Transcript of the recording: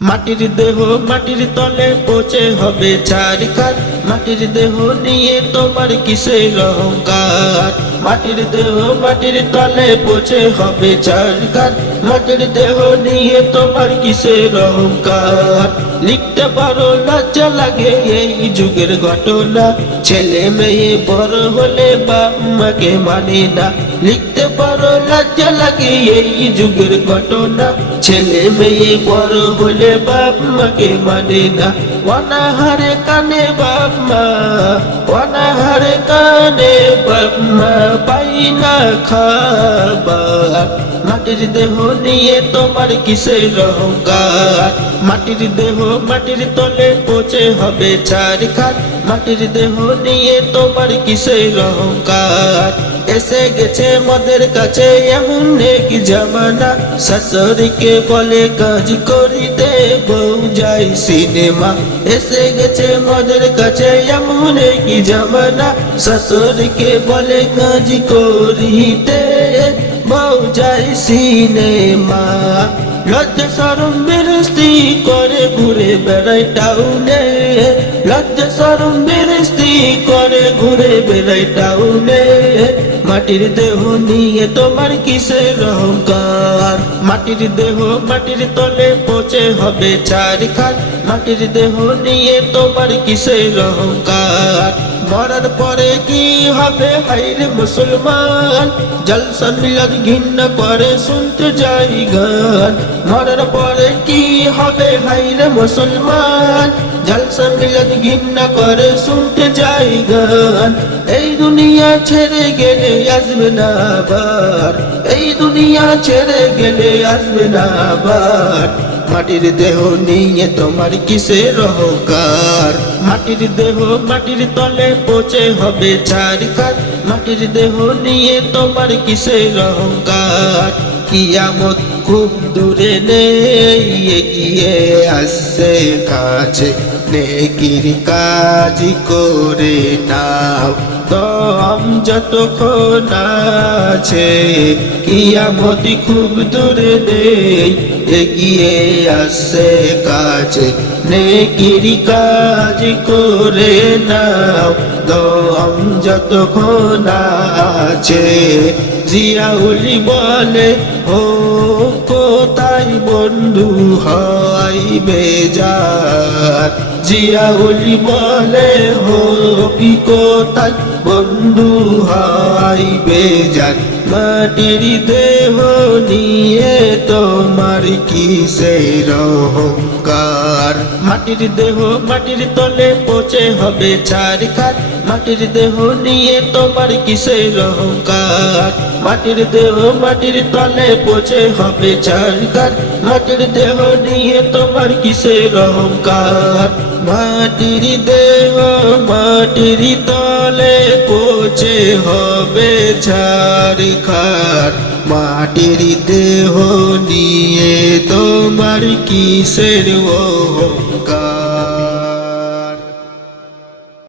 মাটির দেহ মাটির তলে পচে হবে ছারখার, মাটির দেহ নিয়ে তোমার কিসের অহংকার। মাটির দেহ মাটির তলে পচে হবে ছারখার, মাটির দেহ নিয়ে তোমার কিসের অহংকার। লিখতে পারো লজ্জা লাগে এই যুগের ঘটনা, ছেলে মেয়ে বড় হলে বাপ মাকে মানে না। লিখতে পারো লজ্জা লাগে এই যুগের ঘটনা, ছেলে মেয়ে বড় হলে বাপ মাকে মানে না। অনাহারে কানে বাপ মা, অনাহারে কানে বাপ মা, পাই না খাবার। মাটির দেহ নিয়ে তোমার কিসের অহংকার। মাটির দেহ মাটির তলে পচে হবে ছারখার, মাটির দেহ নিয়ে তোমার কিসের অহংকার। এসে গেছে মদের কাছে এমন এক জামানা, শাশুড়িকে বলে কাজ করিতে বউ যায় সিনেমা। এসে গেছে মদের কাছে এমন এক জামানা, শাশুড়িকে বলে কাজ করিতে বউ যায় সিনেমা। লজ্জা শরম বেরস্তি করে ঘুরে বেড়াই টাউনে, লজ্জা শরম বেরস্তি করে ঘুরে বেড়াই টাউনে। মাটির দেহ নিয়ে তোমার কিসের অহংকার। মাটির দেহ মাটির তলে পচে হবে ছারখার, মাটির দেহ নিয়ে তোমার কিসের অহংকার। মরার পরে কি হবে হায়রে মুসলমান, জলসা মিলাদ ঘৃণা করে শুনতে যাই গান। মরার পরে কি হবে হায়রে মুসলমান, জলসা মিলাদ ঘৃণা করে শুনতে যাই গান। এই দুনিয়া ছেড়ে গেলে আসবে না আবার, এই দুনিয়া ছেড়ে গেলে আসবে না আবার। মাটির দেহ নিয়ে তোমার কিসের অহংকার। মাটির দেহ মাটির তলে পচে হবে ছারখার, মাটির দেহ নিয়ে তোমার কিসের অহংকার। কিয়ামত খুব দূরে নেই, এগিয়ে আসছে কাছে, নেকির কাজ করে নাও দম যতক্ষণ আছে। কিয়ামত খুব দূরে নেই, এগিয়ে আসছে কাছে, নেকির কাজ করে নাও দম যতক্ষণ আছে। জিয়াউলি বলে ও কোথায় বন্ধু হয় বেজার, জিয়াউলি বলে হো কি কোথায় বন্ধু হয় বেজার। মাটির দেহ নিয়ে তোমার কিসের অহংকার। মাটির দেহ মাটির তলে পচে হবে ছারখার, মাটির দেহ নিয়ে তোমার কিসের অহংকার। মাটির দেহ মাটির তলে পচে হবে ছারখার, মাটির দেহ নিয়ে তোমার কিসের অহংকার। মাটির দেহ মাটির তলে পচে হবে ছারখার, মাটির দেহ নিয়ে তোমার কিসের অহংকার।